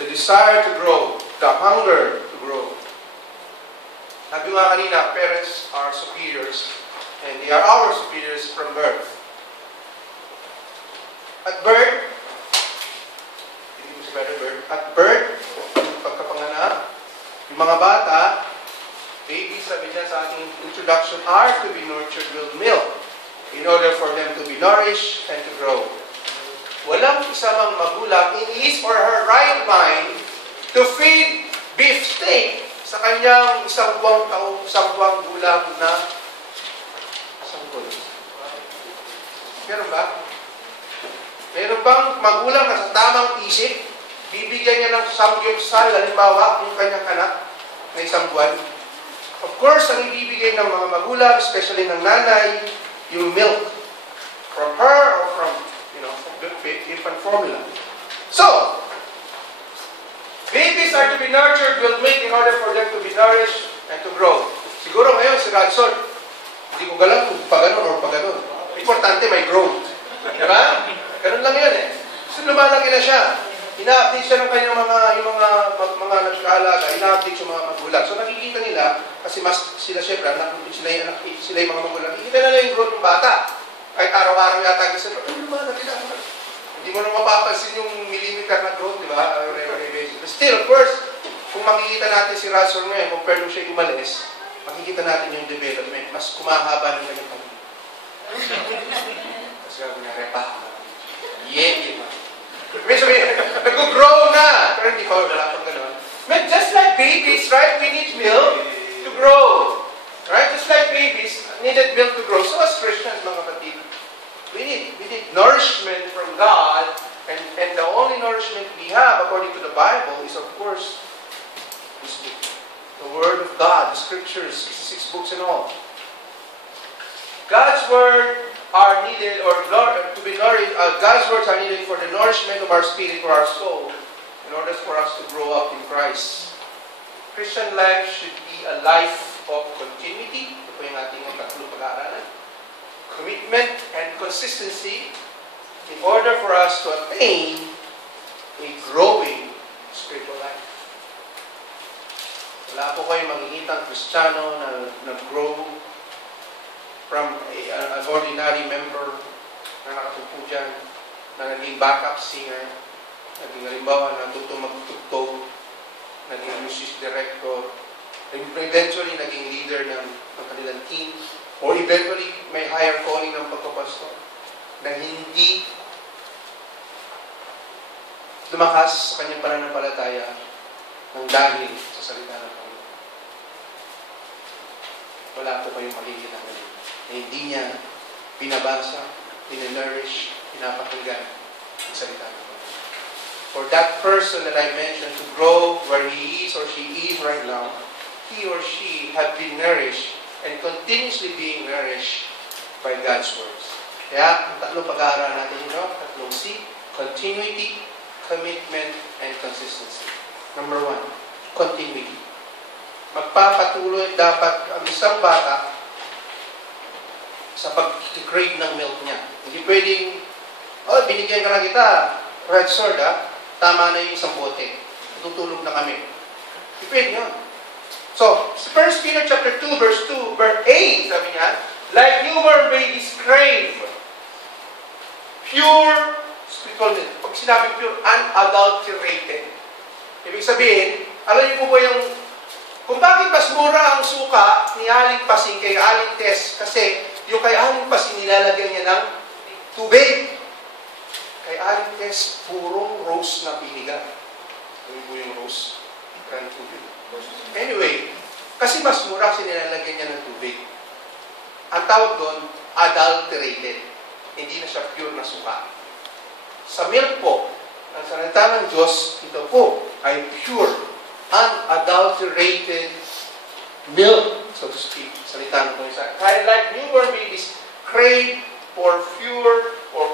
The desire to grow, the hunger to grow. Sabi nga kanina, parents are superiors, and they are our superiors from birth. At birth, pagkapanganak, yung mga bata, babies, sabi niya sa ating introduction, are to be nurtured with milk in order for them to be nourished and to grow. Walang isang magulang in his or her right mind to feed beef steak sa kanyang isang buwang gulang na sanggol. Meron ba? Meron bang magulang na sa tamang isip, bibigyan niya ng samgyupsal, halimbawa, yung kanyang anak na isang buwan? Of course, ang ibibigay ng mga magulang, especially ng nanay, yung milk from her or from, infant formula. So, babies are to be nurtured with milk in order for them to be nourished and to grow. Siguro ngayon, si Radson, hindi ko galang kung pag-ganon or pag-ganon. Importante, may growth. Diba? Ganun lang yan eh. So, lumalaki na siya. Ina-update siya ng kanyang mga nagkaalaga, ina-update yung mga magulang. So, nakikita nila, kasi mas sila syempre, sila yung mga magulang, nakikita na yung growth ng bata. Kahit araw-araw yata, kasi, lumalaki na. Hindi mo na mapapansin yung millimeter na growth, di ba? Still, of course, kung makikita natin si Russell ngayon, compared nung siya umalis, makikita natin yung development. Mas kumahaba ng kanyang pag-ibig. Kasi sabi niya, repa. Yeah. May sabihin, nag-grow na. Pero hindi pa, wala pang gano'n. But just like babies, right? We need milk to grow. Right? Just like babies needed milk to grow. So as Christians, mga kapatid, we need nourishment from God, and the only nourishment we have, according to the Bible, is of course this book. The Word of God, the Scriptures, 66 books and all. God's Word are needed, or to be nourished. God's words are needed for the nourishment of our spirit, for our soul, in order for us to grow up in Christ. Christian life should be a life of continuity. Ito po yung ating tatlong pag-aaralan. Commitment and consistency in order for us to attain a growing spiritual life. Wala po kayong makikita ang Kristiyano na nag-grow from an ordinary member na nakatupo dyan, na naging backup singer, naging halimbawa natutong magtugtog, naging music director, eventually naging leader ng kanilang team, or eventually may higher calling ng pagkapastor, na hindi lumakas sa kanyang pananampalataya ng dahil sa salita ng Panginoon. Wala po kayong makikita ngayon na hindi niya pinabasa, pinanourish, pinapakinggan ang salita ng Panginoon. For that person that I mentioned to grow where he is or she is right now, he or she have been nourished and continuously being nourished by God's words. Kaya, ang tatlong pag-aaral natin tatlong C, continuity, commitment, and consistency. Number 1, continuity. Magpapatuloy dapat ang isang bata sa pag-crave ng milk niya. Hindi pwedeng, binigyan ka na kita, red sword tama na yung isang bote. Tutulog na kami. Hindi pwede yun. So, 1 Peter chapter 2, verse 2, verse 8, sabi niya, like newborn babies crave pure spiritual milk. Pag sinabi pure, unadulterated. Ibig sabihin, alam niyo po ba yung, kung bakit mas mura ang suka ni Aling Pasing kay Aling Tess, kasi yung kay Aling Pasing nilalagyan niya ng tubig. Kay Aling Tess, purong rose na piniga. Ano po yung rose? Grand tubig. Anyway, kasi mas mura kasi nilalagyan niya ng tubig. Ang tawag doon, adulterated. Hindi na siya pure na suka. Sa milk po, ang salita ng Diyos, ito po ay pure, unadulterated milk, so to speak. Salita ng Diyos. Kaya like newborn babies crave for pure or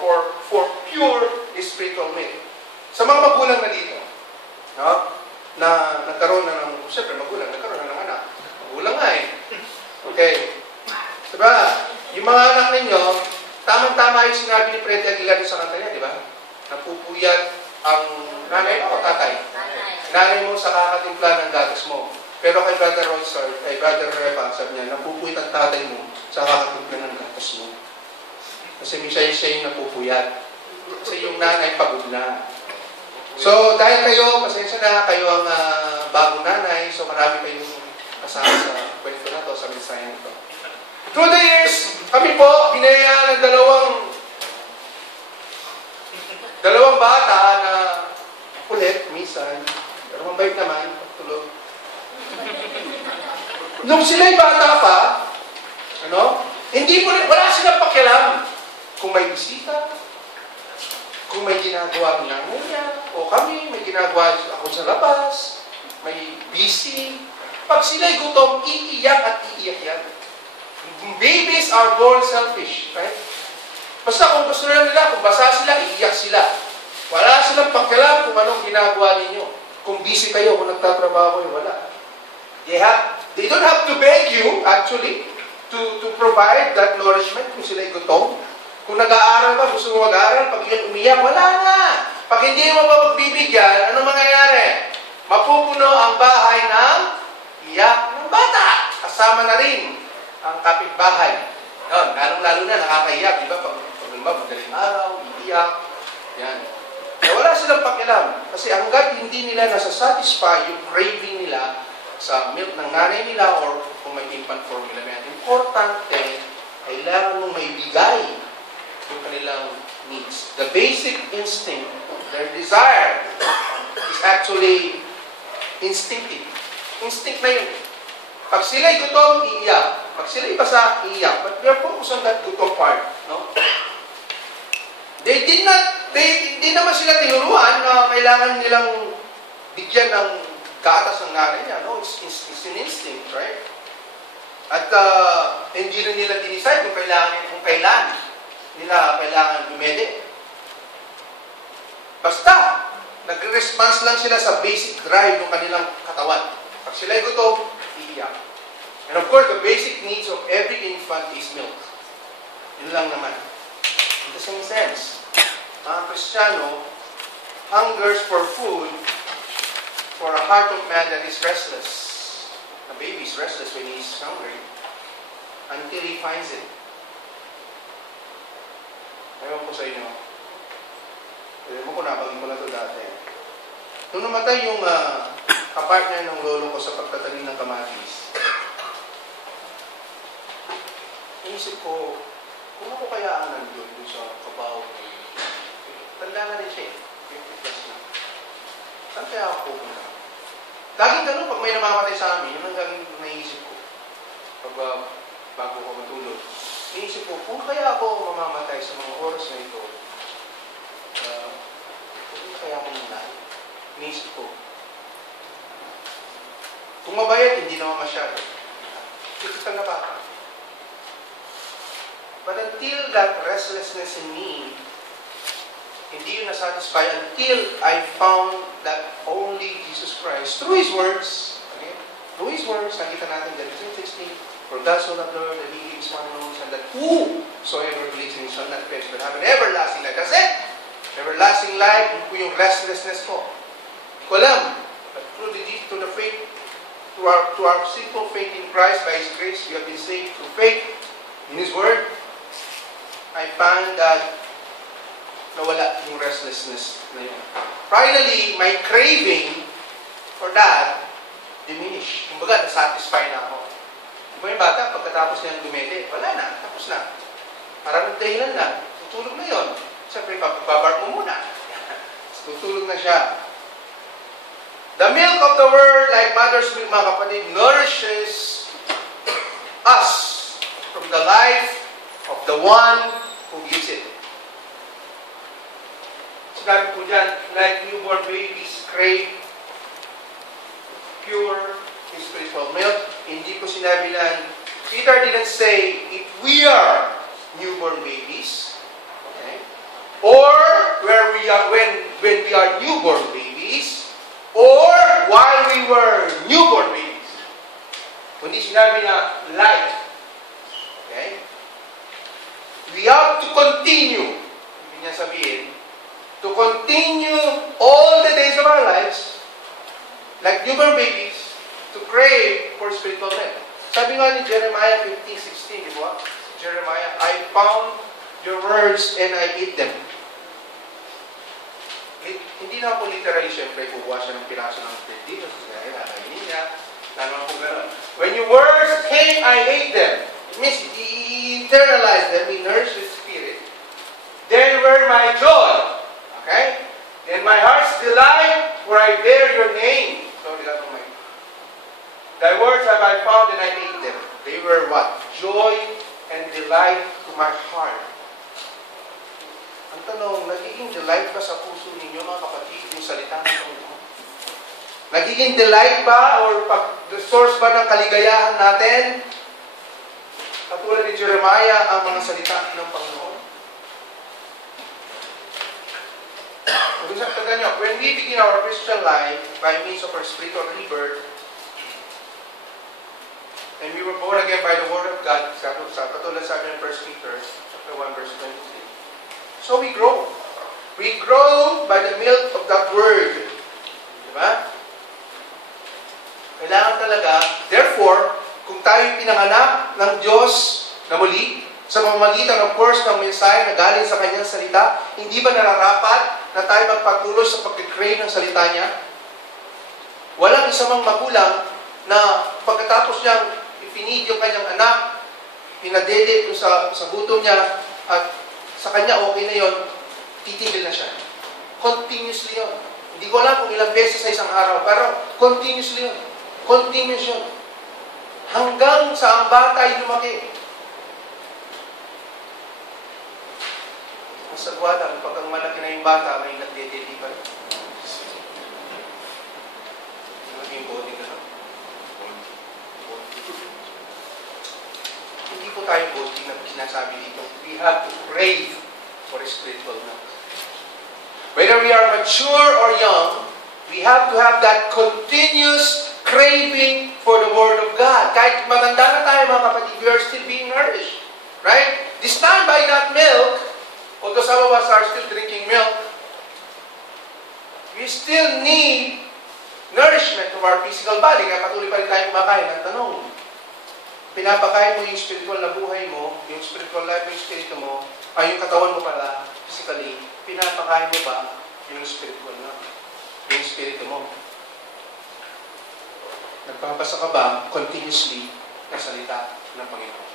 for pure spiritual milk. Sa mga magulang na dito, na nagkaroon na ng, siyempre magulang, nagkaroon na ng anak. Magulang nga eh. Okay. Diba? Yung mga anak ninyo, tamang-tama yung sinabi ni Freddy Aguilar sa kanta niya, di ba? Napupuyat ang nanay o tatay? nanay mo sa kakatimpla ng gatas mo. Pero kay Brother Roysar, kay Brother Repa, sabi niya, napupuit ang tatay mo sa kakatimpla ng gatas mo. Kasi siya yung napupuyat. Kasi yung nanay pagod na. So, dahil kayo, pasensya na, kayo ang bagong nanay, so marami kayong kasama sa kwento na to, sa mensahe na to. Through the years, kami po, binayaan ng dalawang bata na kulit, minsan, pero mabait naman, pagtulog. Nung sila'y bata pa, wala silang pakialam kung may bisita, kung may ginagawa ng nanay niya, o kami, may ginagawa ako sa labas, may busy. Pag sila'y gutom, iiyak at iiyak yan. Babies are born selfish, right? Basta kung gusto nila, kung basa sila, iiyak sila. Wala silang pakialam kung anong ginagawa ninyo. Kung busy kayo, kung nagtatrabaho kayo, wala. They don't have to beg you, actually, to provide that nourishment kung sila'y gutom. Kung nag-aaral ka, gusto mo mag-aaral, pag iyan umiyak, wala na. Pag hindi mo pa magbibigyan, ano mangyayari? Mapupuno ang bahay ng iyak ng bata. Kasama na rin ang kapitbahay. Lalong-lalo na, nakakaiyak. Diba? Pag madaling araw, iiyak. Yan. Kaya wala silang pakialam. Kasi hanggat hindi nila nasasatisfy yung craving nila sa milk ng nanay nila or kung may infant formula na yan. Importante, kailangan mong may bigay yung kanilang needs. The basic instinct, their desire, is actually instinctive. Instinct na yun. Pag sila'y gutom, iiyak. Pag sila'y basa, iiyak. But we are focused on that gutom part. No? Hindi naman sila tinuruan na kailangan nilang bigyan ng gatas ng nanay niya. No? It's an instinct, right? At hindi rin nila dinicide kung kailan nila kailangan dumede. Basta, nag-response lang sila sa basic drive ng kanilang katawan. Pag sila'y gutom, iiyak. And of course, the basic needs of every infant is milk. Yun lang naman. In the same sense, ang Kristiyano hungers for food for a heart of man that is restless. A baby is restless when he is hungry until he finds it. Ewan ko sa inyo. Ewan ko, nabagin ko na ito dati. Nung namatay yung kapartner ng lolo ko sa pagtatanim ng kamatis, inisip ko, kung ako kaya ang nandun sa kabaw, tanda na rin siya, 50 plus na. Saan kaya ako pupunta? Laging ganun, pag may namamatay sa amin, yun ang laging naisip ko. Bago ko matulog. Naisip ko, kung kaya ako mamamatay sa mga oras na ito, kung kaya ako manay? Naisip ko. Kung mabayad, hindi naman masyado. Tikita na bata. But until that restlessness in me, hindi yun nasatisfy until I found that only Jesus Christ, through His words, okay? Through His words, nakita natin that Genesis 16, for God so loved the world that He gave His one and only Son, that whosoever believes in His Son, not perish, but have an everlasting life. That's it! Everlasting life, yun po yung restlessness ko. Hindi ko alam, but through the faith, to our simple faith in Christ, by His grace, we have been saved through faith in His Word. I found that nawala yung restlessness na yun. Finally, my craving for that diminished. Kumbaga, nasatisfy na ako. Diba yung bata, pagkatapos niyang dumede, wala na, tapos na. Parang nagdahilan lang, tutulog na yun. Siyempre, papabar mo muna. Tutulog na siya. The milk of the Word, like mother's milk, mga kapatid, nourishes us from the life of the one who gives it. Sinabi po dyan, like newborn babies crave pure spiritual milk. Hindi ko sinabi lang, Peter didn't say, if we are newborn babies, okay, or where we are when we are newborn babies, or while we were newborn babies. Kundi sinabi na life. Okay? We have to continue. Ibig niya sabihin, to continue all the days of our lives like newborn babies, to crave for spiritual milk. Sabi nga ni Jeremiah 15:16, di ba? Jeremiah, I found your words and I eat them. Hindi na po literally, syempre, kukuha siya ng piraso ng dito. Kaya nakainin niya. Lalo po gano'n. When your words came, I ate them. It means he internalized them, he nourished his spirit. Then were my joy. Okay? Then my heart's delight, where I bear your name. Sorry, that's my. Thy words have I found and I ate them. They were what? Joy and delight to my heart. Ang tanong, nagiging delight ba sa puso ninyo, mga kapatid, yung salita ng Panginoon? Nagiging delight ba or the source ba ng kaligayahan natin? Katulad ni Jeremiah, ang mga salita ng Panginoon. When we begin our Christian life by means of our spiritual rebirth, and we were born again by the Word of God, katulad sabi ng 1 Peter chapter 1, verse 23. So we grow. We grow by the milk of that Word. Diba? Kailangan talaga, therefore, kung tayo pinanganak ng Diyos na muli, sa pamamagitan, of course, ng mensahe na galing sa Kanyang salita, hindi ba nararapat na tayo magpatuloy sa pag-crave ng salita niya? Walang isa mang magulang na pagkatapos niyang ipinid yung kanyang anak, pinadede sa gutom niya, at sa kanya okay na yon, titigil na siya. Continuously yon. Hindi ko alam kung ilang beses sa isang araw, pero continuously yon. Continuous yon. Hanggang sa ang bata ay lumaki. Ang sagwada, pag ang malaki na yung bata, may nagdedeli pa rin. Maging body ka na. Hindi po tayo body na sinasabi dito. We have to crave for spiritual milk. Whether we are mature or young, we have to have that continuous craving for the Word of God. Kahit matanda na tayo, mga kapatid, we are still being nourished. Right? This time by that milk, although some of us are still drinking milk, we still need nourishment of our physical body. Kaya patuloy pa rin tayo kumakain. Ang tanong, pinapakain mo yung spiritual na buhay mo, yung spiritual life, yung spirito mo, ay yung katawan mo pala, physically, pinapakain mo ba yung spiritual na, yung spirito mo? Nagpapasa ka ba continuously na salita ng Panginoon?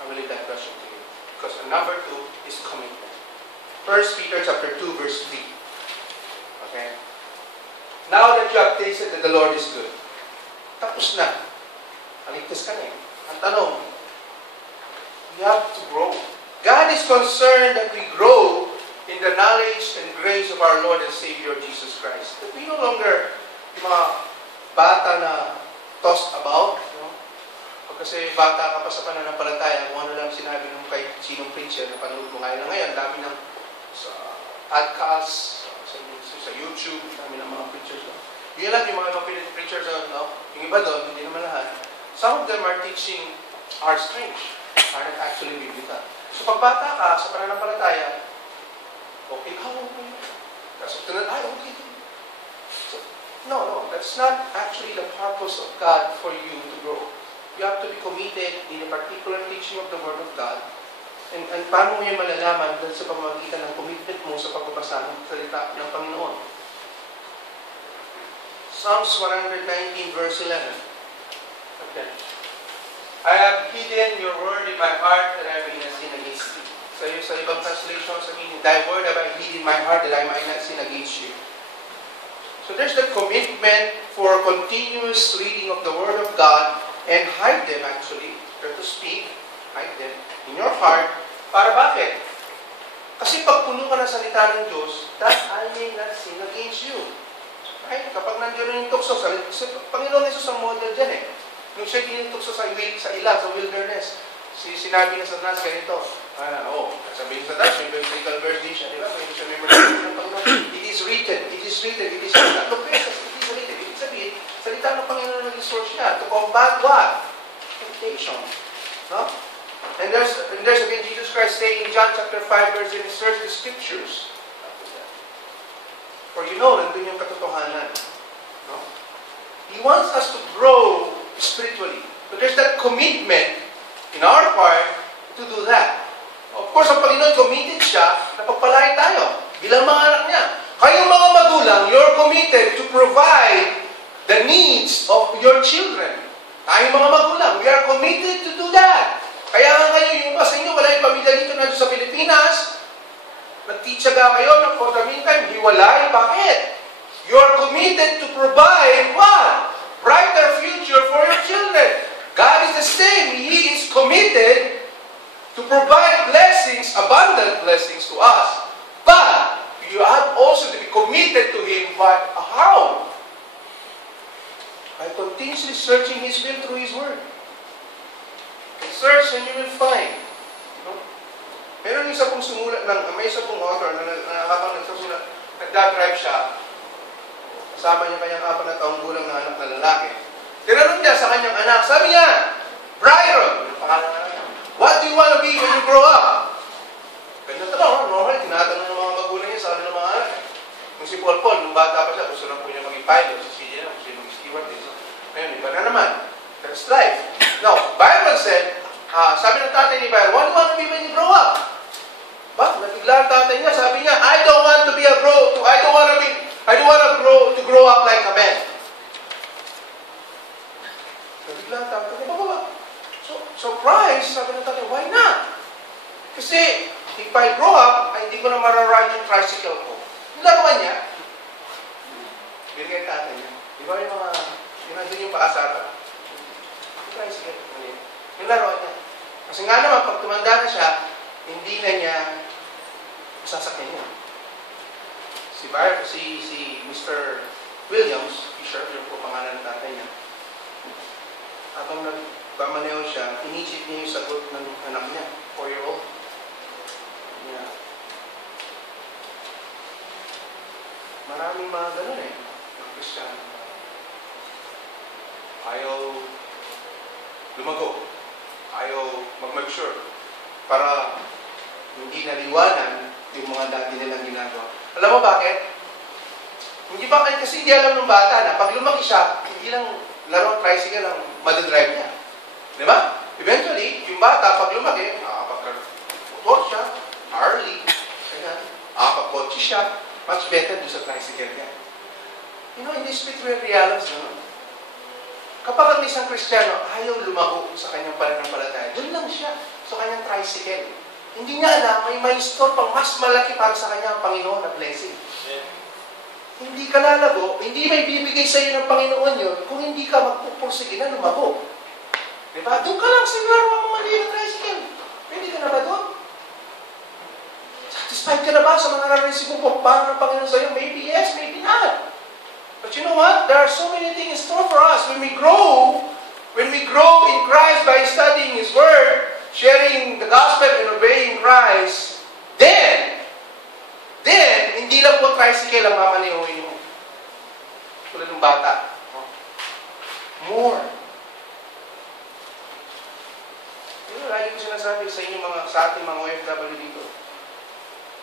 I will leave that question to you. Because number 2 is commitment. 1 Peter chapter 2, verse 3. Okay? Now that you have tasted that the Lord is good, tapos na. Aligtas ka na eh. Ang tanong, you have to grow. God is concerned that we grow in the knowledge and grace of our Lord and Savior Jesus Christ. That we no longer yung mga bata na tossed about. No? Kasi bata ka pa sa pananampalataya, kung ano lang sinabi ng kahit sinong preacher na panood mo ngayon, dami ng sa podcast, sa YouTube, dami ng mga preachers. No? Yung lang yung mga preachers, no? Yung iba doon, hindi naman lahat. Some of them are teaching are strange, are not actually biblical. So pag bata ka sa pananampalataya, okay ka, okay. Kasi tunod, okay. So, no, that's not actually the purpose of God for you to grow. You have to be committed in a particular teaching of the Word of God. And paano mo yan malalaman dahil sa pamamagitan ng commitment mo sa pagbabasa ng salita ng Panginoon? Psalms 119 verse 11. Okay. I have hidden your word in my heart that I may not sin against thee. Sa ibang translation, sabihin, thy word have I hid in my heart that I might not sin against you. So there's the commitment for continuous reading of the Word of God and hide them actually, or to speak, hide them in your heart. Para bakit? Kasi pag puno ka ng salita ng Diyos, that I may not sin against you. Right? Kapag nandiyan yung tukso, Panginoon Jesus ang model dyan eh. Nung siya pinutukso sa wilderness, sinabi na sa Nas ganito, sabihin sa Nas, may biblical verse din siya, di ba? May siya memorize ng Panginoon. It is written, it is written, it is written. At beses, it is written. Ibig sabihin, salita ng Panginoon ng source niya to combat what? Temptation. No? And there's again Jesus Christ saying in John chapter 5 verse 8, search the scriptures. For you know, nandun yung katotohanan. No? wants us to grow spiritually. But there's that commitment in our part to do that. Of course, ang Panginoon committed siya na pagpalain tayo bilang mga anak niya. Kayong mga magulang, you're committed to provide the needs of your children. Tayong mga magulang, we are committed to do that. Kaya nga kayo, yung iba sa inyo, wala yung pamilya dito na sa Pilipinas, nagtitsaga kayo na for the meantime, hiwalay. Bakit? You are committed to provide what? Brighter future for your children. God is the same. He is committed to provide blessings, abundant blessings to us. But you have also to be committed to Him. But how? By continuously searching His will through His Word. Search and you will find. Meron isa pong sumulat may isa pong author na habang nagsusulat, nagdadrive siya. Kasama niya kanyang 4 na taong gulang na anak na lalaki. Tinanong niya sa kanyang anak, sabi niya, Byron, what do you want to be when you grow up? Ganyan tanong, normal, tinatanong ng mga magulang niya sa kanilang mga anak. Kung si Paul, nung bata pa siya, gusto na po niya maging pilot, si CJ na, gusto niya maging steward. Ngayon, iba na naman. That's life. Now, Byron said, sabi ng tatay ni Byron, what do you want to be when you grow up? Bakit? Nabigla ang tatay niya, sabi niya, I don't want to grow up like a man. Nabigla ang tatay niya, bababa. So, surprise, sabi ng tatay, why not? Kasi, if I grow up, ay hindi ko na mararide yung tricycle ko. Yung laruan niya, binigay tatay niya. Di ba yung mga, yung paasata? Yung tricycle, yung laruan niya. Kasi nga naman, pag tumanda na siya, hindi na niya sasakyan niya. Si Mr. Williams, Fisher, yung po pangalan ng tatay niya, habang nagpamaneho siya, inisip niya yung sagot ng anak niya, 4-year-old. Yeah. Maraming mga ganun mga Kristiyano. Ayaw lumago. Ayaw mag-mature. Para hindi naliwanan yung mga dati nilang ginagawa. Alam mo bakit? Hindi ba kasi hindi alam ng bata na pag lumaki siya, hindi lang laro tricycle ang madadrive niya. Di ba? Eventually, yung bata pag lumaki, nakakapag-motor siya, Harley, nakakapag-kotse siya, much better doon sa tricycle niya. You know, in this spiritual reality, kapag ang isang Kristiyano ayaw lumago sa kanyang pananampalataya, doon lang siya sa kanyang tricycle. Hindi niya alam, may store pang mas malaki para sa kanya ang Panginoon na blessing. Yeah. Hindi ka lalago, hindi may bibigay sa iyo ng Panginoon yun kung hindi ka magpupursige na lumago. Diba? Doon ka lang siguro ang mali ng tricycle. Pwede ka na ba doon? Satisfied ka na ba sa mga nararisip mo kung paano ng Panginoon sa iyo? Maybe yes, maybe not. But you know what? There are so many things in store for us. When we grow in Christ by studying His Word, sharing the gospel and obeying Christ, then, hindi lang po tricycle ang mamanihuin mo. Tulad ng bata. More. Lagi ko sinasabi sa inyo sa ating mga OFW dito.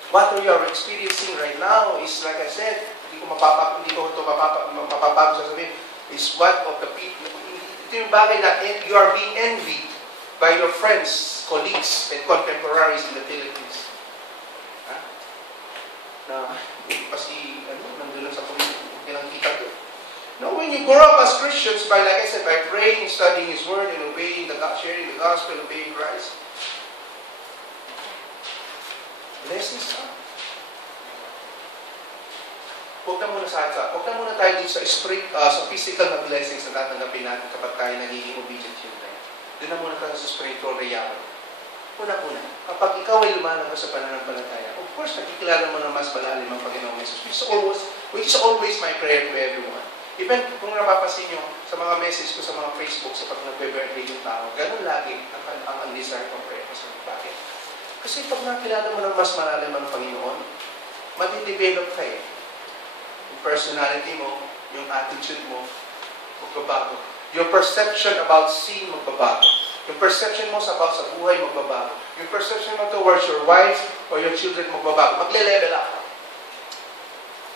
What we are experiencing right now is, like I said, hindi ko ito mapapago sasabihin, is what of the people. Ito yung bagay na you are being envied by your friends, colleagues, and contemporaries in the Philippines. Nandun lang sa kita ko. Now, when you grow up as Christians, like I said, by praying, studying His Word, and sharing the gospel, obeying Christ, blessings are. Huwag na muna tayo dito sa physical na blessings na tatanggapin natin kapag tayo nagiging obedient children. Doon na muna tayo sa spiritual reality. Una-una, kapag ikaw ay lumalabas sa pananampalataya, of course, nakikilala mo na mas malalim ang Panginoong Jesus, which is always my prayer to everyone. Even kung napapansin nyo sa mga message ko sa mga Facebook, sa pag nagbe-birthday yung tao, ganun lagi ang desire kong prayer ko sa mga. Bakit? Kasi pag nakilala mo na mas malalim ang Panginoon, madidevelop ka yung personality mo, yung attitude mo, magbabago. Your perception about sin magbabago. Yung perception mo sa buhay magbabago. Yung perception mo towards your wife or your children magbabago. Magle-level up.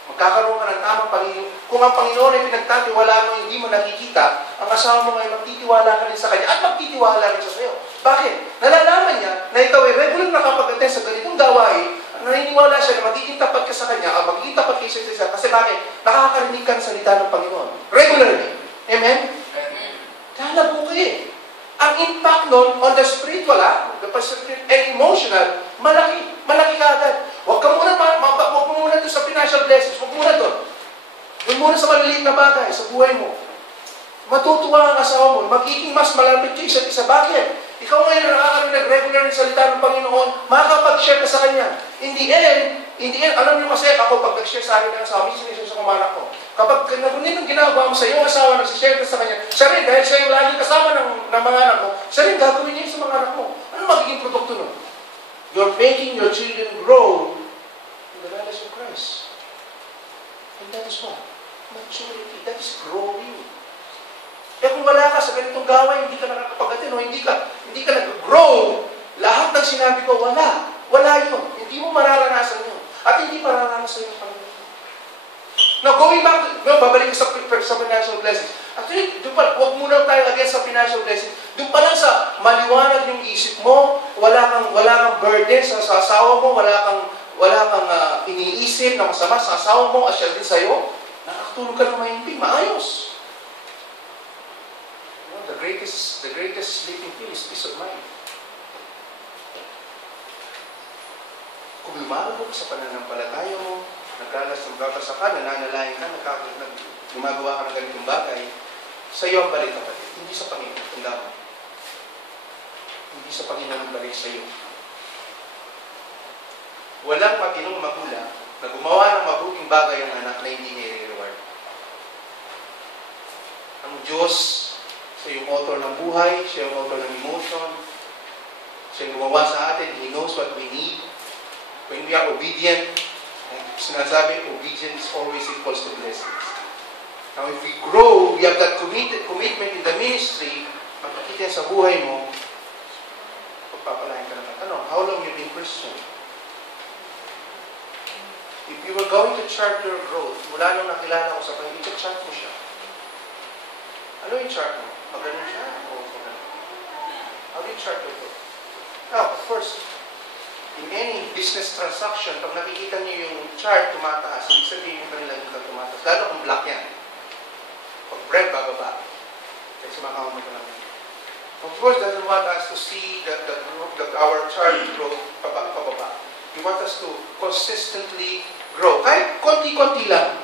Magkakaroon ka ng tamang Panginoon. Kung ang Panginoon ay pinagtatiwala mo, hindi mo nakikita, ang asawa mo ay magtitiwala ka rin sa Kanya at magtitiwala rin siya sa iyo. Bakit? Nalalaman niya na ikaw ay regular nakapag-attend sa ganitong gawain, naniniwala siya na magiging tapat ka sa Kanya, o magiging tapat kayo sa isa. Kasi bakit? Nakakarinig ka ng salita ng Panginoon. Regularly. Amen? Lalago ka eh. Ang impact nun on the spiritual, and emotional, malaki. Malaki ka agad. Huwag ka muna, huwag mo muna doon sa financial blessings. Huwag muna doon. Doon muna sa maliliit na bagay sa buhay mo. Matutuwa ang asawa mo. Magiging mas malapit kayo isa't isa. Bakit? Ikaw ngayon nakakarinig regular ng salita ng Panginoon, makakapag-share ka sa Kanya. In the end, alam niyo masaya ako pag nag-share sa akin ng asawa, minsan sa kumanak ko. Kapag ngunit ang ginagawa mo sa iyong asawa, nagsishare ka sa Kanya, siya rin, dahil siya yung lagi kasama ng mga anak mo, siya rin gagawin niya sa mga anak mo. Ano magiging produkto nun? You're making your children grow in the knowledge of Christ. And that is what? Maturity. That is growing. Kaya kung wala ka sa ganitong gawain, hindi ka nakakapag-atin, o hindi ka nag-grow, lahat ng sinabi ko, wala. Wala yun. Hindi mo mararanasan yun. At hindi mararanasan yung Panginoon. Now, going back, babalik sa financial blessings. Actually, huwag muna tayo against sa financial blessings. Doon pa lang sa maliwanag yung isip mo, wala kang burden sa asawa mo, wala kang iniisip na masama sa asawa mo, at siya din sa'yo, nakakatulog ka ng mahimping, maayos. The greatest sleeping pill is peace of mind. Kung lumalago ka sa pananampalataya mo, nagbabasa ka, nananalayan ka, gumagawa ka ng ganitong bagay, sa iyo ang balik kapatid. Hindi sa Panginoon. Tanda mo. Hindi sa Panginoon ang balik sa iyo. Walang matinong magulang na gumawa ng mabuting bagay ang anak na hindi nire-reward. Ang Diyos, siya yung author ng buhay, siya yung author ng emotion, siya yung gumawa sa atin, He knows what we need. When we are obedient, sinasabi, obedience always equals to blessings. Now, if we grow, we have that commitment in the ministry, magpakita yan sa buhay mo, pagpapalain ka naman. Ano, how long you been Christian? If you were going to chart your growth, mula nung nakilala ko sa Panginoon, i-chart mo siya. Ano yung chart mo? Magaling siya? O magaling? How do you chart your growth? Now, first, in any business transaction, pag nakikita niyo yung chart tumataas, ibig sabihin yung kanilang income tumataas. Lalo kung black yan. Pag bread, bababa. Kasi makakawin mo lang. Of course, doesn't want us to see that our chart growth pababa. He wants us to consistently grow. Kahit konti-konti lang.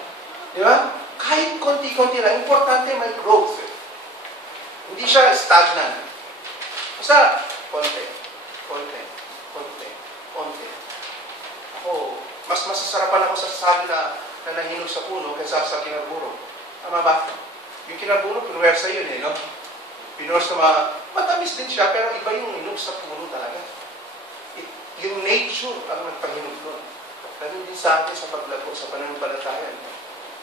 Di ba? Kahit konti-konti lang. Importante may growth. Hindi siya stagnant. Basta, konti. Ako, mas masasarapan ako sa sabi na nahinog sa puno kaysa sa kinarburo. Tama ba? Yung kinarburo, pinuwersa yun no? Pinuwersa matamis din siya, pero iba yung hinog sa puno talaga. Yung nature ang nagpahinog doon. Ganun din sa akin sa paglago, sa pananampalataya.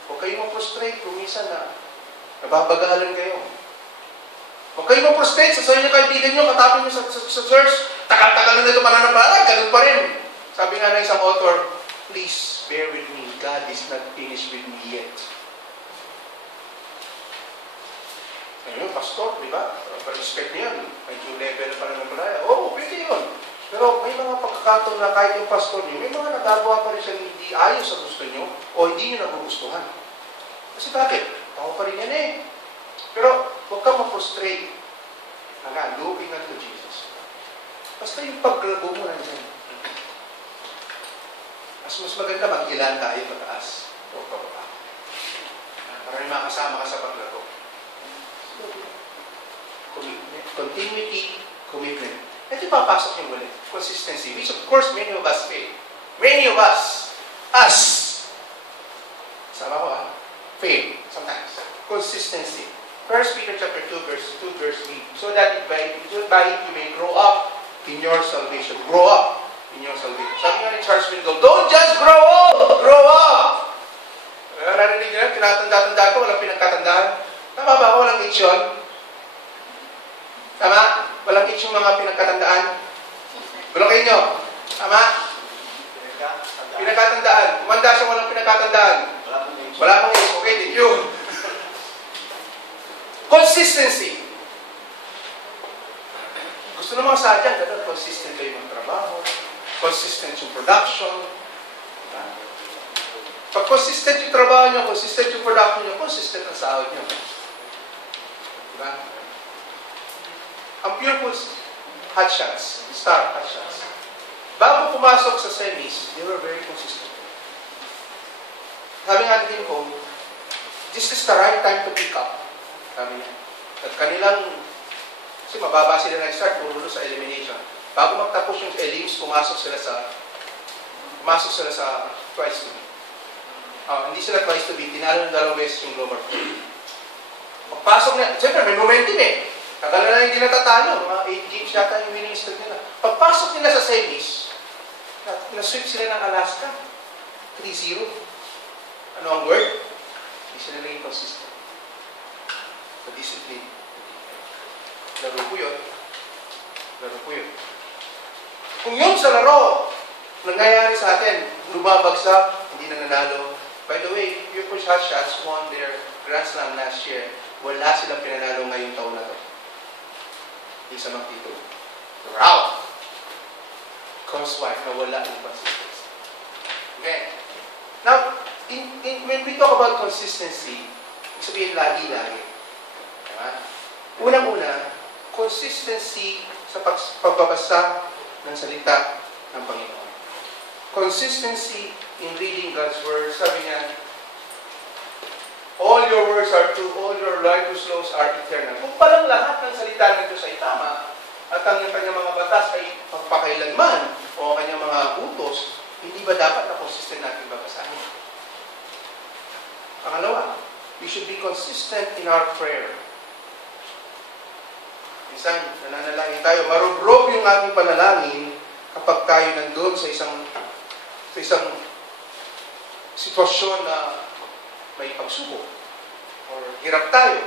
Huwag kayo ma-frustrate kung minsan na nababagalan kayo. Huwag kayo ma-frustrate sa inyo kaibigan nyo, katapin nyo sa church, tagal-tagal na ito pananampalataya, ganun pa rin. Sabi nga ng isang author, please bear with me. God is not finished with me yet. Ayun, pastor, di ba? Pa-respect niyan. May 2 level na pananampalataya. Oo, pwede yun. Pero may mga pagkakataon na kahit yung pastor niyo, may mga nagagawa pa rin siya hindi ayos sa gusto niyo o hindi niyo nagugustuhan. Kasi bakit? Tao pa rin yan eh. Pero huwag kang ma-frustrate. Looking unto Jesus. Basta yung paglago mo nandiyan. Mas maganda mag-ilan tayo pataas o pababa. Para may makasama ka sa paglago. Commitment. Continuity, commitment. Ito papasok yung ulit. Consistency. Which of course many of us fail. Many of us. Us. Sama ko fail. Sometimes. Consistency. 1 Peter chapter 2 verse 3. So that by it you may grow up in your salvation. Grow up in your salvation. Sabi nga ni Charles Swindoll, don't just grow up! Grow up! Narinig nyo, tinatanda-tanda ko, walang pinagkatandaan. Tama ba? Walang age yun? Tama? Walang age yung mga pinagkatandaan? Bulong kayo nyo? Tama? Pinagkatandaan. Tumanda siya walang pinagkatandaan. Wala kang age. Okay, thank you. Consistency. Gusto ng mga sadyang, consistent kayo magtrabaho, consistent yung production. Pag consistent yung trabaho nyo, consistent yung production nyo, consistent ang sahod nyo. Diba? Ang Pure Foods, hotshots, star hotshots. Bago pumasok sa semis, they were very consistent. Sabi nga din ko, this is the right time to pick up. Sabi niya. At kanilang, kasi mababa sila nag-start, puro sa elimination. Bago magtapos yung elims, pumasok sila sa twice to be. Hindi sila twice to be, tinalo ng 2 beses yung global. Pagpasok na, siyempre may momentum eh. Tagal na hindi natatalo, mga 8 games yata yung winning streak nila. Pagpasok nila sa semis, na-sweep sila ng Alaska. 3-0. Ano ang word? Hindi sila naging consistent. Sa discipline. Laro po yun. Laro po yun. Kung yun sa laro, nangyayari sa atin, lumabagsak, hindi na nanalo. By the way, Pure Foods Hotshots won their Grand Slam last year. Wala silang pinanalo ngayong taon na to. Isa mang tito. They're out. Because why? Nawala yung consistency. Okay. Now, when we talk about consistency, sabihin lagi-lagi. Diba? Unang-una, consistency sa pagbabasa ng salita ng Panginoon. Consistency in reading God's Word. Sabi niya, all your words are true, all your righteous laws are eternal. Kung palang lahat ng salita ng Diyos ay tama, at ang kanyang mga batas ay pagpakailanman, o ang kanyang mga utos, hindi ba dapat na consistent natin babasahin? Pangalawa, we should be consistent in our prayer. Minsan, nananalangin tayo, marubrob yung ating panalangin kapag tayo nandun sa isang sitwasyon na may pagsubok or hirap tayo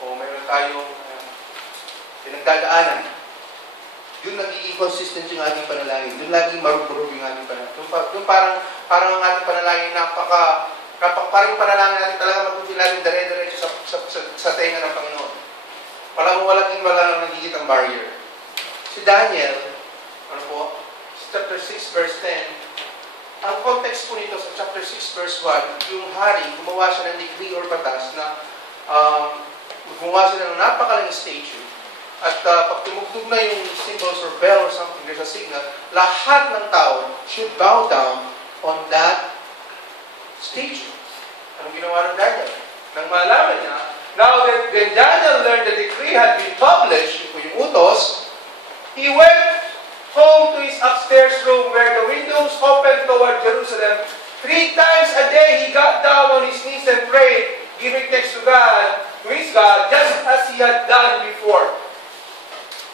o mayroon tayong pinagdadaanan. Doon nagiging consistent yung ating panalangin. Doon laging marubrob yung ating panalangin. Doon parang ang ating panalangin parang panalangin natin talaga magpunti natin dire-diretso sa tenga ng Panginoon. Walang nagigit ang barrier. Si Daniel, chapter 6 verse 10, ang context po nito sa chapter 6 verse 1, yung hari, gumawa siya ng decree or batas na gumawa sila ng napakalang statue. At pag tumugtog na yung symbols or bell or something, there's a signal, lahat ng tao should bow down on that statue. Anong ginawa ng Daniel? Nang malaman niya, now that when Daniel learned the decree had been published, yung utos, he went home to his upstairs room where the windows opened toward Jerusalem. 3 times a day he got down on his knees and prayed, giving thanks to God, just as he had done before.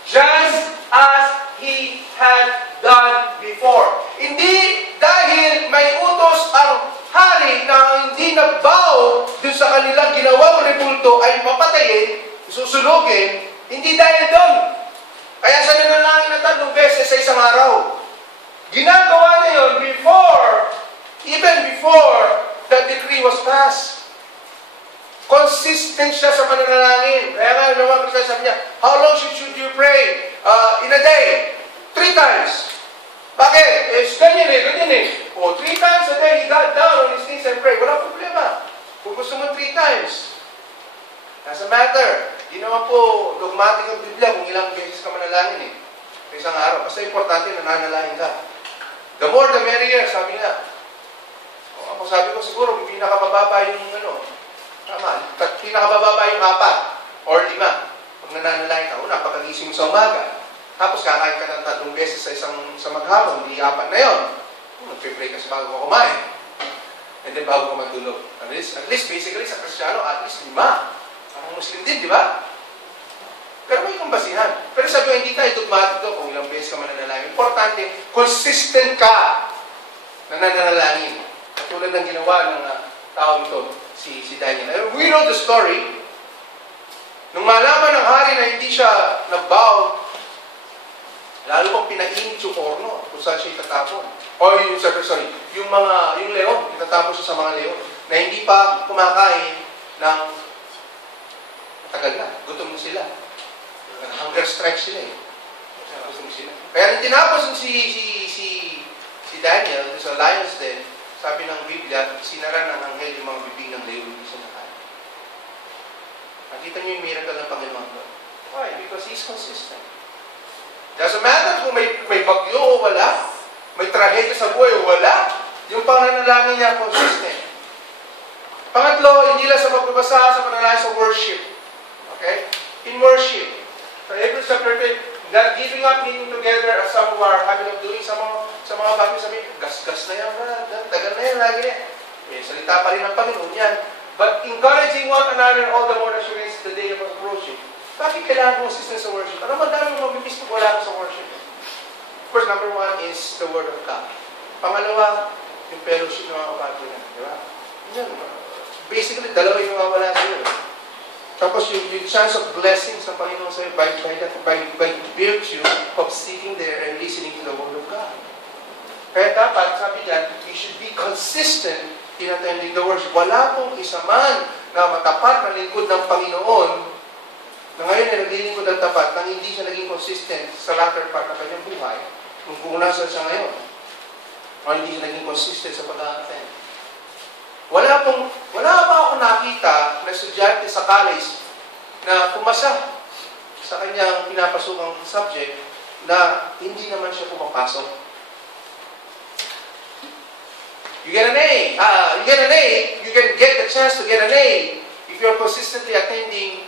Just as he had done before. Hindi dahil may utos ang hari na hindi nagbow dun sa kanilang ginawang rebulto ay mapatayin, susunugin, hindi dahil doon. Kaya siya nanalangin na 3 beses sa isang araw. Ginagawa na yun even before the decree was passed. Consistent siya sa pananalangin. Kaya nga, naman kasi sabi niya, how long should you pray? In a day? 3 times. Bakit? Ganyan eh. 3 times a day, he got down on his knees and prayed. Wala problema. Kung gusto mo 3 times. Doesn't matter. Di naman po dogmatic ang Biblia kung ilang beses ka manalangin eh. Sa isang araw. Basta importante na nanalangin ka. The more the merrier, sabi nga. Ako sabi ko siguro, pinakamababa yung tama. Pinakababa yung 4 or 5. Pag nananalangin ka, una, pagkagising mo sa umaga. Tapos kakain ka ng 3 beses sa maghapon, di 4 na yun. Magpe-pray ka bago ka kumain. And then bago ka matulog. At least basically sa Kristiyano, at least 5. Ang Muslim din, di ba? Pero may kong basihan. Pero sabi ko, hindi tayo dogmatic to kung ilang beses ka mananalangin. Importante, consistent ka na nananalangin. Katulad ng ginawa ng tao nito. Si Daniel. We know the story. Nung malaman ng hari na hindi siya nag-bow Lalo pang pinainit yung orno kung saan siya itatapon. O yung leon, itatapon siya sa mga leon na hindi pa kumakain ng matagal na. Gutom na sila. Hunger strike sila eh. Gutom sila. Kaya nung tinapos si Daniel sa lion's den, sabi ng Biblia, sinara ng anghel yung mga bibig ng leon, hindi siya nakain. Nakita niyo yung miracle ng Panginoon doon. Why? Because He's consistent. Doesn't matter kung may bagyo o wala, may trahedya sa buhay o wala, yung pananalangin niya consistent. Pangatlo, hindi lang sa pagbabasa, sa panalangin sa worship. Okay? In worship. So, Hebrews chapter 10, not giving up meeting together as some who are having of doing sa mga bagay sabihin, gas-gas na yan, tagal na yan, lagi yan. May salita pa rin ng Panginoon yan. But encouraging one another all the more as you raise the day of approaching. Bakit kailangan mo consistent sa worship? Ano madami mo mabibis pag wala ka sa worship? Of course, number one is the Word of God. Pangalawa, yung fellowship ng mga kapatid na. Di ba? Yan. Basically, dalawa yung mawawala sa'yo. Tapos yung chance of blessings ng Panginoon sa'yo by virtue of sitting there and listening to the Word of God. Kaya dapat, sabi niyan, you should be consistent in attending the worship. Wala pong isa man na matapat na lingkod ng Panginoon na ngayon ay naglilingkod ng tapat nang hindi siya naging consistent sa latter part ng kanyang buhay kung nasa siya ngayon. O hindi siya naging consistent sa pag-attend. Wala pa ako nakita na estudyante sa college na pumasa sa kanyang pinapasukang subject na hindi naman siya pumapasok. You get an A. You can get the chance to get an A if you're consistently attending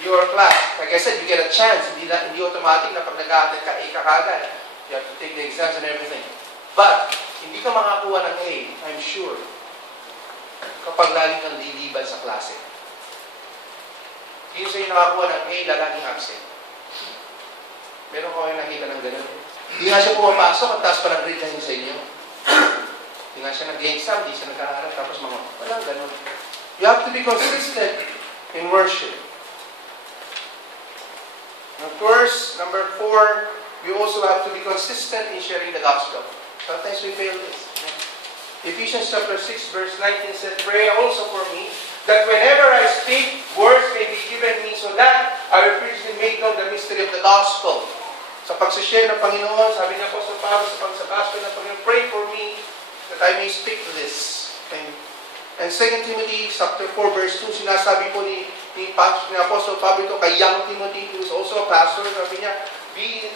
your class. Like I said, you get a chance. Hindi automatic na pag nag-attend ka, A ka kagad. You have to take the exams and everything. But, hindi ka makakuha ng A, I'm sure, kapag lagi kang liliban sa klase. Hindi sa'yo nakakuha ng A, lalaging absent. Meron ko kayo nakita ng gano'n. Hindi nga siya pumapasok, at taas pa nag-read na sa inyo. Hindi nga siya nag-exam, hindi siya nag-aaral, tapos walang gano'n. You have to be consistent in worship. Of course, number 4, we also have to be consistent in sharing the gospel. Sometimes we fail this. Ephesians chapter 6 verse 19 said, "Pray also for me, that whenever I speak, words may be given me, so that I will preach and make known the mystery of the gospel." Sa pagsishare ng Panginoon, sabi niya po sa Pablo sa gospel ng Panginoon, "Pray for me, that I may speak to this." Okay. And 2 Timothy chapter 4 verse 2, sinasabi po ni Apostle Pablo ito kay young Timothy, who is also a pastor. Sabi niya,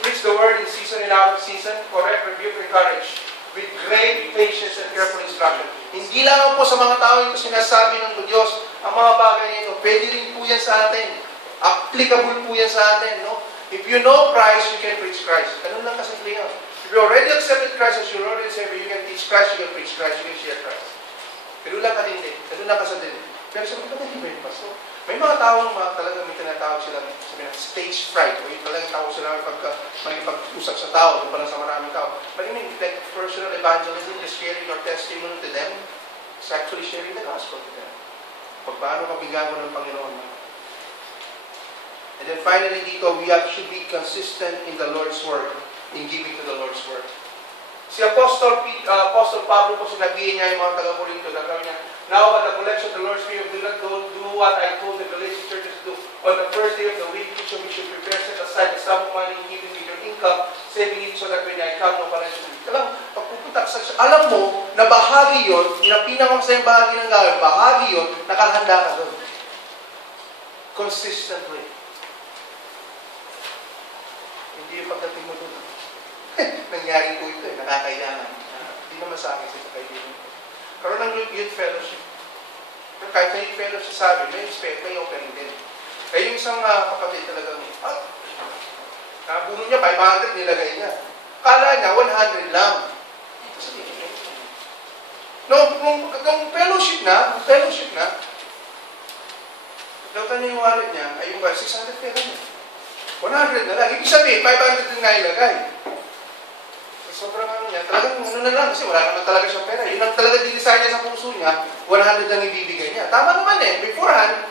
preach the word in season and out of season, correct, rebuke, encourage, with great patience and careful instruction. Hindi lang po sa mga tao ito sinasabi ng Diyos ang mga bagay nito. Pwede rin po yan sa atin. Applicable po yan sa atin. No? If you know Christ, you can preach Christ. Ganun lang kasimple yan. If you already accepted Christ as your Lord and Savior, you can teach Christ, you can preach Christ, you can share Christ. Ganun lang ka din. Ganun lang ka sa din. Pero sabi ko, hindi ba yun, Pastor? May mga taong talagang may tinatawag sila sabi na stage fright o yung talagang tawag sila makipag-usap sa tao kung pala sa maraming tao. But I mean, like personal evangelism, just sharing your testimony to them, is actually sharing the gospel to them. Paano kabigyan mo ng Panginoon. And then finally dito, should be consistent in the Lord's Word, in giving to the Lord's Word. Si Apostle Pablo po sinabihin niya yung mga taga-Corinto, sabi niya, "Now but the collection of the Lord's Prayer, do not do what I told the Galatian churches to do. On the first day of the week, each of you should prepare set aside the sum of money given with your income, saving it so that when I come, no collection will be." Talagang pagpupunta ka sa alam mo na bahagi yun, yung pinakamasayang bahagi ng gawin, bahagi yun, nakahanda ka doon. Consistently. Hindi yung pagdating mo doon. Nangyari po ito, nakakailangan. Hindi naman sa akin sa kaibigan. Karoon ng youth fellowship. Pero kahit sa youth fellowship sabi, may offering din. Kaya yung isang kapatid talagang, nabuno niya, 500 nilagay niya. Kala niya, 100 lang. Nung fellowship na, pagdautan niya yung wallet niya, ay yung 600 pera niya. 100 na lang. Ibig sabihin, 500 din nga ilagay. Sobrang niya, talagang na lang kasi wala naman talaga siyang pera. Yun ang talaga dinesign niya sa puso niya, 100 lang ibibigay niya. Tama naman beforehand,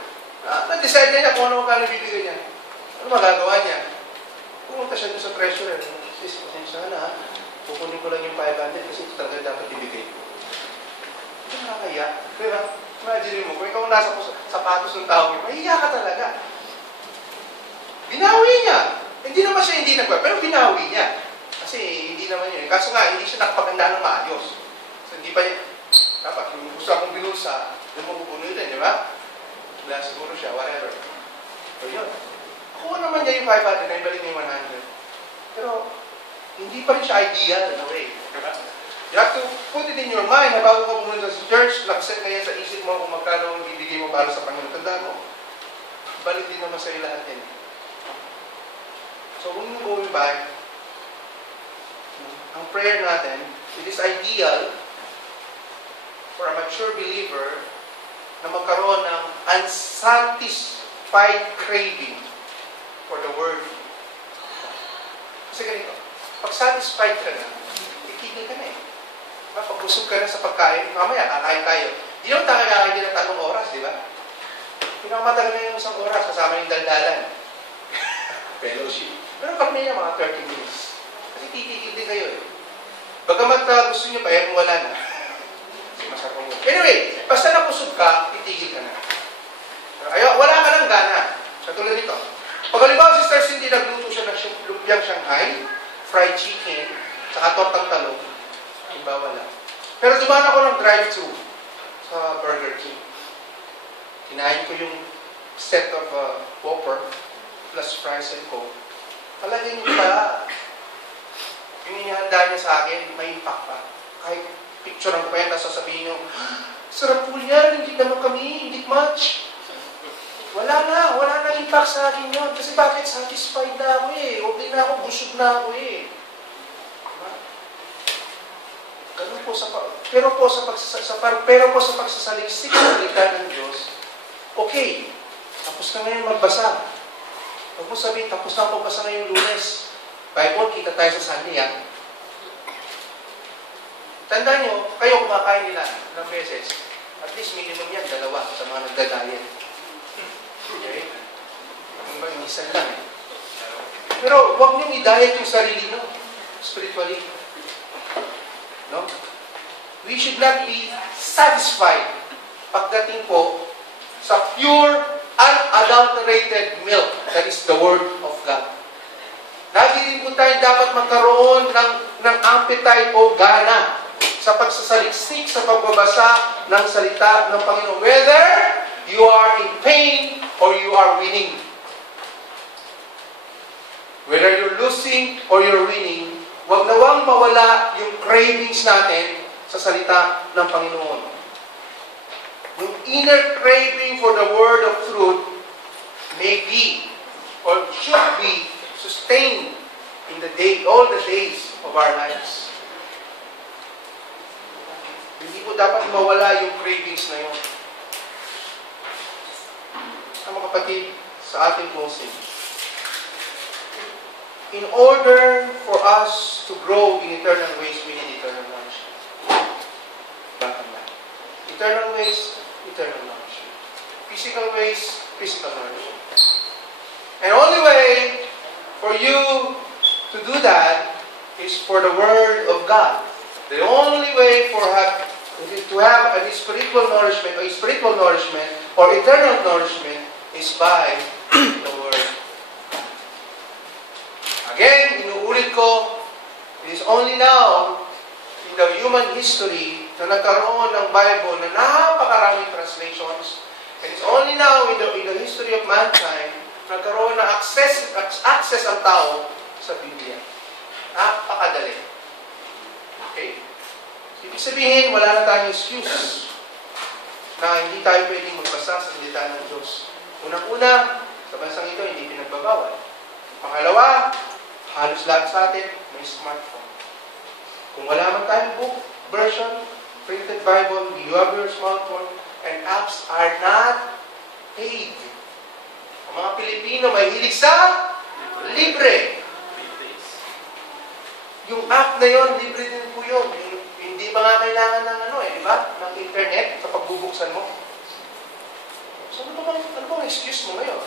na-decide niya kung ano magkano ibibigay niya. Ano magagawa niya? Pumunta siya doon sa treasurer. Si please, pasensya na ha. Kukunin ko lang yung 500 kasi ito talaga dapat ibigay ko. Ito nakakaya. Diba? Imagine mo, kung ikaw nasa sapatos ng tao, mahiya ka talaga. Binawi niya. Hindi naman siya hindi nagpa, pero binawi niya. Kasi hindi naman yun. Kaso nga, hindi siya nakapaganda ng maayos. So hindi pa niya, dapat kung gusto akong binusa, yung mapupuno din, di ba? Wala siguro siya, whatever. So yun. Kuha naman niya yung 500, na ibalik niya yung 100. Pero, hindi pa rin siya ideal in a way. Diba? You have to put it in your mind na bago ka pumunta sa church, nakaset na yan sa isip mo kung magkano ang ibigay mo para sa Panginoon. Tandaan mo, balik din naman sa'yo lahat din. So, when you go back, ang prayer natin, it is ideal for a mature believer na magkaroon ng unsatisfied craving for the Word. Kasi ganito, pag satisfied ka na, titigil ka na eh. Pag busog ka na sa pagkain, mamaya kakain tayo. Hindi naman tayo kakain din ng 3 oras, di ba? Pinakamatagal na yung 1 oras, kasama yung daldalan. Fellowship. Pero kami na mga 30 minutes. Kasi titigil din kayo eh. Bagamat gusto nyo pa, eh, wala na. Kasi masarap mo. Anyway, basta napusog ka, titigil ka na. Ayaw, wala ka ng gana. Katulad nito. Pag halimbawa, Sister Cindy, nagluto siya ng lumpiang Shanghai, fried chicken, saka tortang talong, halimbawa lang. Pero dumaan ako ng drive-thru sa Burger King. Kinain ko yung set of Whopper plus fries and Coke. Talagang yung pala, yung inihanda niya sa akin, may impact pa. Kahit picture ang pa yan, tapos sasabihin nyo, sarap po yan, hindi naman kami, hindi much. Wala na impact sa akin yun. Kasi bakit satisfied na ako eh. Okay na ako, busog na ako eh. Diba? Ganun po pero po sa pagsasaliksik sa salita ng Diyos, okay, tapos ka ngayon magbasa. Huwag mo sabihin, tapos na ako magbasa ngayong Lunes. Bible, kita tayo sa Sunday ha. Tandaan nyo, kayo kumakain nila ng beses. At least minimum yan, 2 sa mga nagda-diet. Okay? Minsan lang eh. Pero huwag niyong i-diet yung sarili nyo. Spiritually. No? We should not be satisfied pagdating po sa pure, unadulterated milk. That is the Word of God. Lagi din po tayo dapat magkaroon ng appetite o gana sa pagsasaliksik, sa pagbabasa ng salita ng Panginoon. Whether you are in pain or you are winning. Whether you're losing or you're winning, huwag nawang mawala yung cravings natin sa salita ng Panginoon. Yung inner craving for the word of truth may be or should be sustained in all the days of our lives. Hindi po dapat mawala yung cravings na yun. Mga kapatid, sa ating closing. In order for us to grow in eternal ways, we need eternal knowledge. Bottom line. Eternal ways, eternal knowledge. Physical ways, physical knowledge. And only way for you to do that is for the Word of God. The only way to have a spiritual nourishment or eternal nourishment is by the Word. Again, inuulit ko, it is only now in the human history na nagkaroon ng Bible na napakaraming translations. And it's only now in the history of mankind nagkaroon ng access ang tao sa Biblia. Napakadali. Okay? Ibig sabihin, wala na tayong excuse na hindi tayo pwedeng magbasa sa salita ng Diyos. Unang-una, sa bansang ito, hindi pinagbabawal. Pangalawa, halos lahat sa atin may smartphone. Kung wala man tayong book, version, printed Bible, you have your smartphone, and apps are not paid. Ang mga Pilipino may hilig sa libre. Yung app na yon, libre din po yun. Hindi ba nga kailangan ng di ba? Ng internet sa pagbubuksan mo. So ano bang excuse mo ngayon?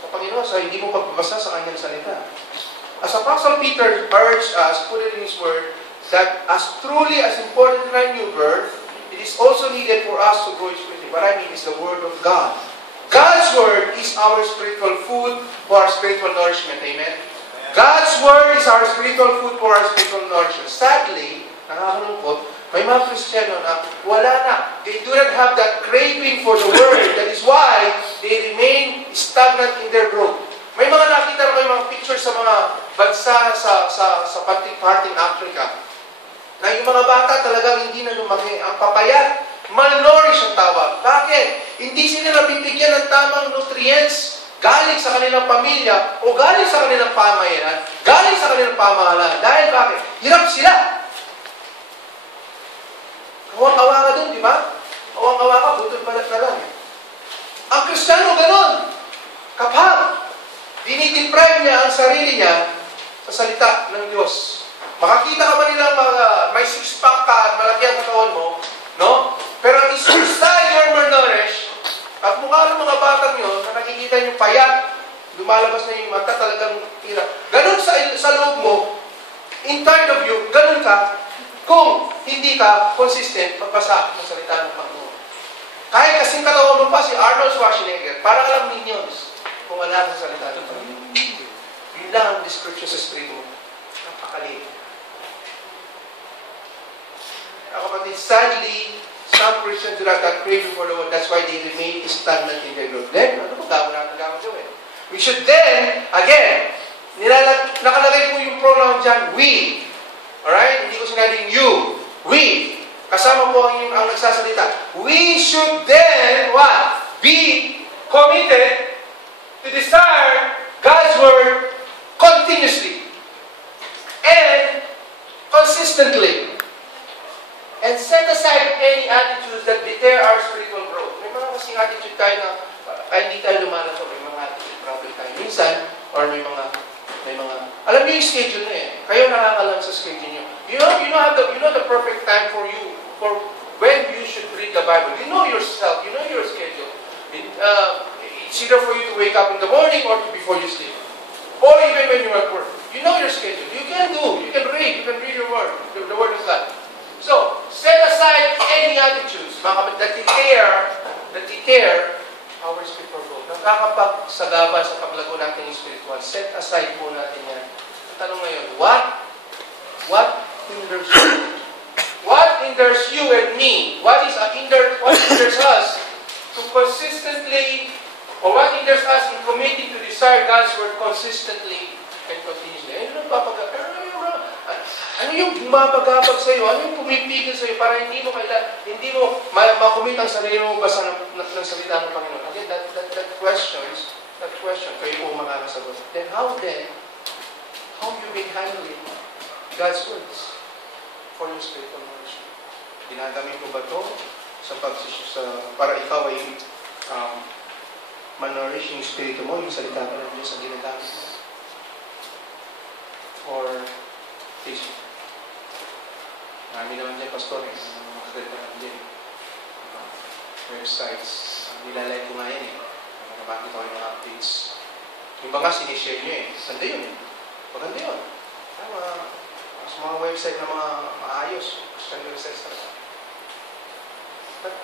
Sa Panginoon, sa hindi mo pagbabasa sa kanyang salita. as Apostle Peter urged us, put it in his word, that as truly as important in our new birth, it is also needed for us to grow spiritually. What I mean is the Word of God. God's Word is our spiritual food for our spiritual nourishment. Amen? God's Word is our spiritual food for our spiritual nourishment. Sadly, nakakalungkot, may mga Kristiyano na wala na. They do not have that craving for the Word. That is why they remain stagnant in their growth. May mga nakita na kayo mga pictures sa mga bansa sa parting Africa na yung mga bata talagang hindi na lumaki. Ang papayat, malnourished ang tawag. Bakit? Hindi sila nabibigyan ng tamang nutrients galing sa kanilang pamilya o galing sa kanilang pamayanan, galing sa kanilang pamahalaan. Dahil bakit? Hirap sila. Kawang-kawa ka dun, di ba? Kawang-kawa ka, butol balat na lang. Ang Kristiyano ganon. Kapag dinideprive niya ang sarili niya sa salita ng Diyos. Makakita ka man nilang may six-pack ka at malaki ang katawan mo, no? Pero inside you're malnourished, at mukha ng mga batang yun, na nakikita yung payat, lumalabas na yung mata, talagang hirap. Ganun sa loob mo, inside of you, ganun ka, kung hindi ka consistent magbasa ng salita ng Panginoon. Kahit kasing katawan mo pa si Arnold Schwarzenegger, para ka lang minions kung wala sa salita ng Panginoon. Yun lang ang description sa spirit mo. Napakaliit. Kapatid, sadly, some Christians do not have craving for the word. That's why they remain stagnant in their growth. Then, ano ba gawin natin gawin? We should then, again, nakalagay po yung pronoun dyan, we. Alright? Hindi ko sinabing you. We. Kasama po ang nagsasalita. We should then, what? Be committed to desire God's word continuously and consistently. And set aside any attitudes that deter our spiritual growth. May mga kasing attitude tayo na kaya hindi tayo lumalaki. May mga attitude problem tayo minsan, or may mga, alam niyo yung schedule na eh. Kayo nakakalang sa schedule niyo. You know the perfect time for you, for when you should read the Bible. You know yourself, you know your schedule. It's either for you to wake up in the morning or before you sleep. Or even when you're at work. You know your schedule. You can read your word, the word of God. So, set aside any attitudes that deter our spiritual growth. Nakakapagsagabal sa paglago natin yung spiritual. Set aside po natin yan. Ang tanong ngayon, what hinders you? What hinders you and me? What hinders us to consistently, or what hinders us in committing to desire God's word consistently and continuously? Ano yung bumabagabag sa iyo? Ano yung pumipigil sa iyo para hindi mo makumit ang sarili mo basa ng salita ng Panginoon? Again, that question, kayo po makakasagot. Then how you been handling God's words for your spiritual nourishment? Ginagamit mo ba ito para ikaw ay malnourish yung spirito mo, yung salita ka ng Diyos ang ginagamit mo? Or Facebook? Marami naman dyan, Pastor, mga kaganda naman dyan. Websites. Nilalike ko nga yan eh. Nakabakit ako yung mga updates. Yung ba nga, sinishare nyo eh. Maganda yun eh. Maganda yun. Mas mga website na mga maayos. Christian websites na. But,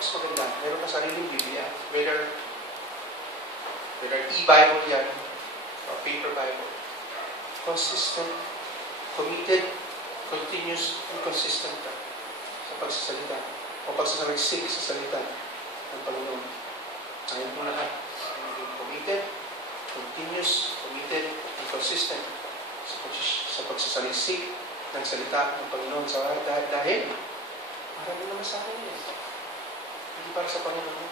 mas maganda. Meron ka sariling Biblia. Whether e-Bible yan, or paper Bible. Consistent, committed, continuous, and consistent ka sa pagsasalita o pagsasaliksik sa salita ng Panginoon. Ayan po lahat. Committed, continuous, committed, and consistent sa pagsasaliksik ng salita ng Panginoon. Dahil marami naman sa akin yun. Hindi para sa Panginoon.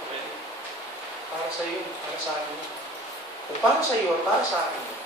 Para sa iyo, para sa akin. Kung para sa iyo at para sa akin,